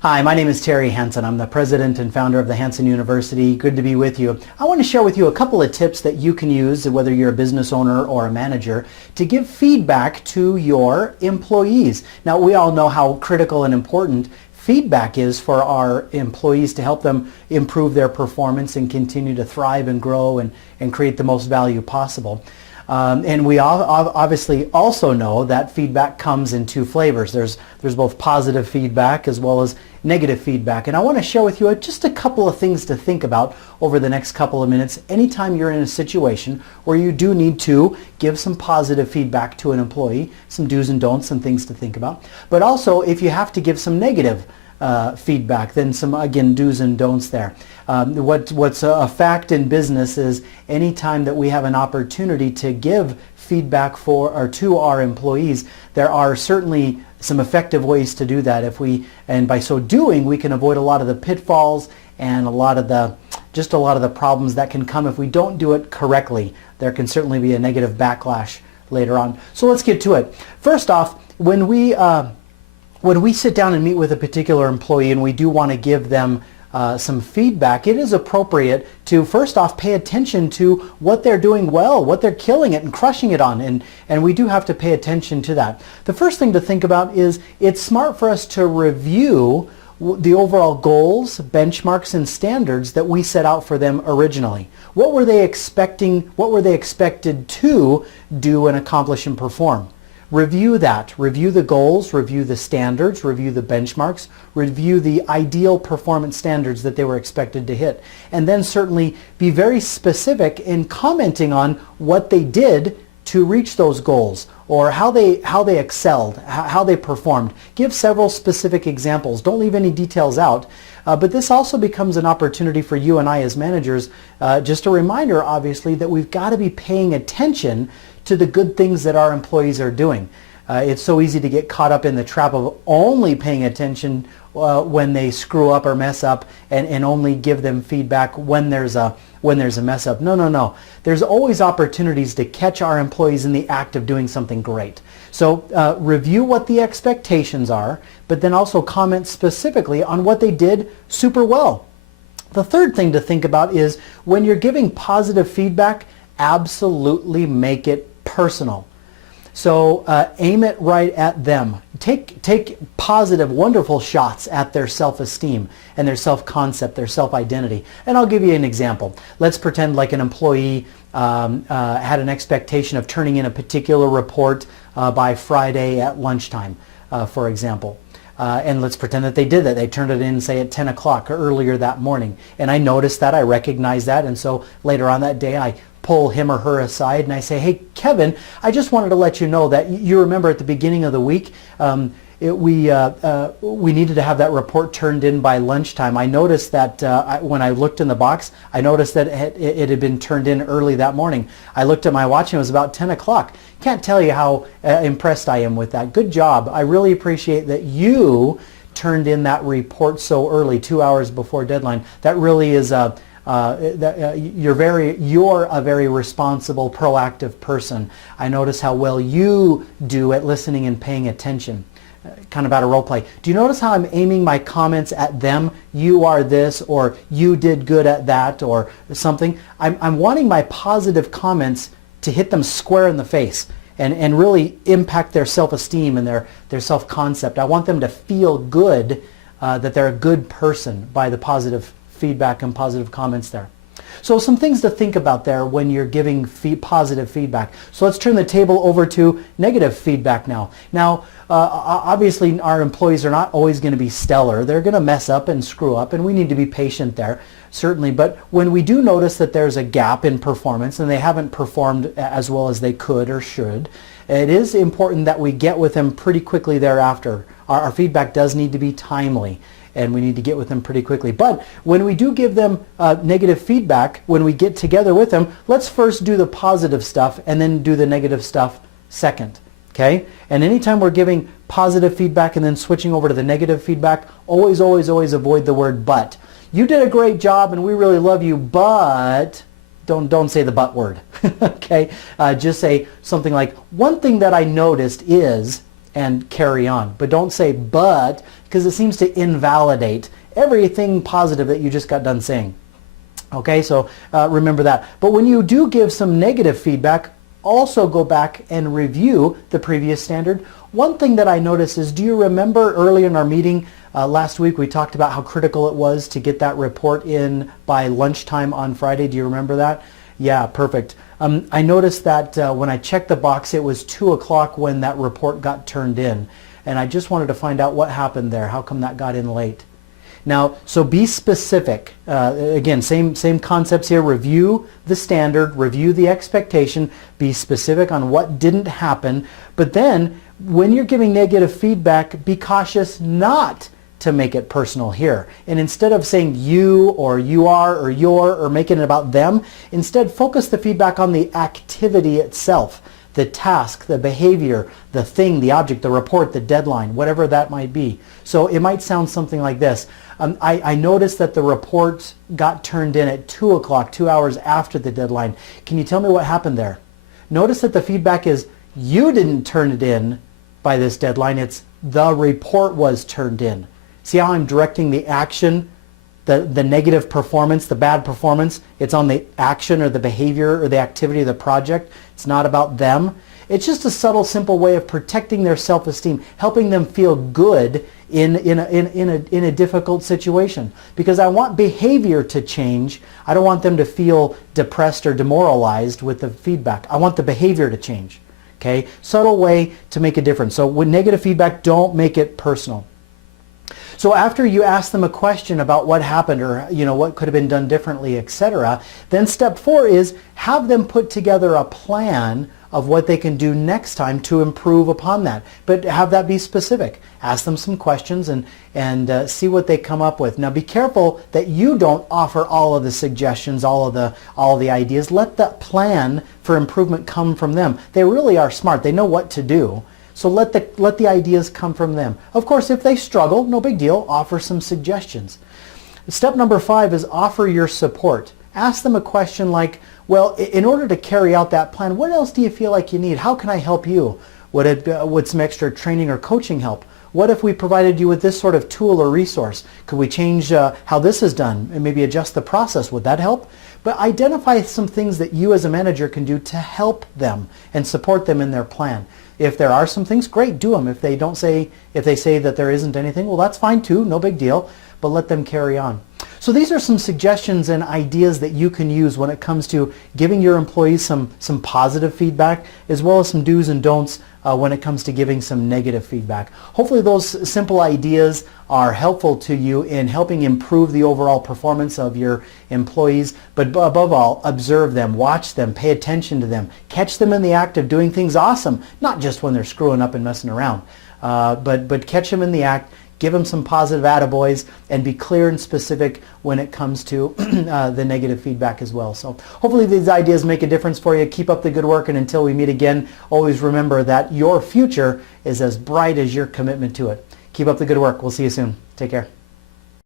Hi, my name is Terry Hansen. I'm the president and founder of the Hansen University. Good to be with you. I want to share with you a couple of tips that you can use, whether you're a business owner or a manager, to give feedback to your employees. Now, we all know how critical and important feedback is for our employees to help them improve their performance and continue to thrive and grow and create the most value possible. And we obviously also know that feedback comes in two flavors. There's both positive feedback as well as negative feedback. And I want to share with you just a couple of things to think about over the next couple of minutes anytime you're in a situation where you do need to give some positive feedback to an employee, some do's and don'ts and things to think about. But also if you have to give some negative feedback, then some, again, do's and don'ts there. What's a fact in business is anytime that we have an opportunity to give feedback to our employees, there are certainly some effective ways to do that. And by so doing, we can avoid a lot of the pitfalls and a lot of the problems that can come if we don't do it correctly. There can certainly be a negative backlash later on. So let's get to it. First off, when we sit down and meet with a particular employee and we do want to give them some feedback, it is appropriate to first off pay attention to what they're doing well, what they're killing it and crushing it on, and we do have to pay attention to that. The first thing to think about is it's smart for us to review the overall goals, benchmarks, and standards that we set out for them originally. What were they expecting? What were they expected to do and accomplish and perform? Review that. Review the goals, review the standards, review the benchmarks, review the ideal performance standards that they were expected to hit. And then certainly be very specific in commenting on what they did to reach those goals or how they excelled, how they performed. Give several specific examples. Don't leave any details out. But this also becomes an opportunity for you and I as managers, just a reminder, obviously, that we've got to be paying attention to the good things that our employees are doing. It's so easy to get caught up in the trap of only paying attention when they screw up or mess up and only give them feedback when there's a mess up. No. There's always opportunities to catch our employees in the act of doing something great. So review what the expectations are, but then also comment specifically on what they did super well. The third thing to think about is when you're giving positive feedback, absolutely make it personal. So aim it right at them. Take positive, wonderful shots at their self-esteem and their self-concept, their self-identity. And I'll give you an example. Let's pretend like an employee had an expectation of turning in a particular report by Friday at lunchtime, for example. And let's pretend that they did that. They turned it in, say, at 10 o'clock or earlier that morning. And I noticed that, I recognized that, and so later on that day I pull him or her aside and I say, hey, Kevin, I just wanted to let you know that you remember at the beginning of the week we needed to have that report turned in by lunchtime. I noticed that when I looked in the box, I noticed that it had been turned in early that morning. I looked at my watch and it was about 10 o'clock. Can't tell you how impressed I am with that. Good job. I really appreciate that you turned in that report so early, 2 hours before deadline. That really is you're a very responsible, proactive person. I notice how well you do at listening and paying attention. Kind of out of role play. Do you notice how I'm aiming my comments at them? You are this, or you did good at that, or something. I'm wanting my positive comments to hit them square in the face and really impact their self-esteem and their self-concept. I want them to feel good, that they're a good person by the positive feedback and positive comments there. So some things to think about there when you're giving positive feedback. So let's turn the table over to negative feedback now. Now, obviously our employees are not always going to be stellar. They're going to mess up and screw up, and we need to be patient there, certainly. But when we do notice that there's a gap in performance and they haven't performed as well as they could or should, it is important that we get with them pretty quickly thereafter. Our feedback does need to be timely, and we need to get with them pretty quickly. But when we do give them negative feedback, when we get together with them, let's first do the positive stuff and then do the negative stuff second. Okay? And anytime we're giving positive feedback and then switching over to the negative feedback, always avoid the word but. You did a great job and we really love you, but don't say the but word. Okay? Just say something like, one thing that I noticed is, and carry on. But don't say but, because it seems to invalidate everything positive that you just got done saying. Okay, so remember that. But when you do give some negative feedback, also go back and review the previous standard. One thing that I noticed is, do you remember early in our meeting last week we talked about how critical it was to get that report in by lunchtime on Friday? Do you remember that? Yeah, perfect. I noticed that when I checked the box, it was 2 o'clock when that report got turned in. And I just wanted to find out what happened there. How come that got in late? Now, so be specific. Again, same concepts here. Review the standard, review the expectation, be specific on what didn't happen. But then, when you're giving negative feedback, be cautious not to make it personal here. And instead of saying you or you are or your or making it about them, instead focus the feedback on the activity itself, the task, the behavior, the thing, the object, the report, the deadline, whatever that might be. So it might sound something like this. I noticed that the report got turned in at 2 o'clock, 2 hours after the deadline. Can you tell me what happened there? Notice that the feedback is you didn't turn it in by this deadline. It's the report was turned in. See how I'm directing the action, the negative performance, the bad performance? It's on the action or the behavior or the activity of the project. It's not about them. It's just a subtle, simple way of protecting their self-esteem, helping them feel good in a difficult situation. Because I want behavior to change. I don't want them to feel depressed or demoralized with the feedback. I want the behavior to change. Okay? Subtle way to make a difference. So with negative feedback, don't make it personal. So after you ask them a question about what happened or what could have been done differently, etc., then step 4 is have them put together a plan of what they can do next time to improve upon that. But have that be specific. Ask them some questions and see what they come up with. Now be careful that you don't offer all of the suggestions, all of the ideas. Let that plan for improvement come from them. They really are smart. They know what to do. So let the ideas come from them. Of course, if they struggle, no big deal, offer some suggestions. Step number 5 is offer your support. Ask them a question like, well, in order to carry out that plan, what else do you feel like you need? How can I help you? Would some extra training or coaching help? What if we provided you with this sort of tool or resource? Could we change how this is done and maybe adjust the process? Would that help? But identify some things that you as a manager can do to help them and support them in their plan. If there are some things, great, do them. If they say that there isn't anything, well, that's fine too, no big deal, but let them carry on. So these are some suggestions and ideas that you can use when it comes to giving your employees some positive feedback, as well as some do's and don'ts when it comes to giving some negative feedback. Hopefully those simple ideas are helpful to you in helping improve the overall performance of your employees, but above all, observe them, watch them, pay attention to them, catch them in the act of doing things awesome, not just when they're screwing up and messing around, but catch them in the act, give them some positive attaboys, and be clear and specific when it comes to the negative feedback as well. So hopefully these ideas make a difference for you. Keep up the good work, and until we meet again, always remember that your future is as bright as your commitment to it. Keep up the good work. We'll see you soon. Take care.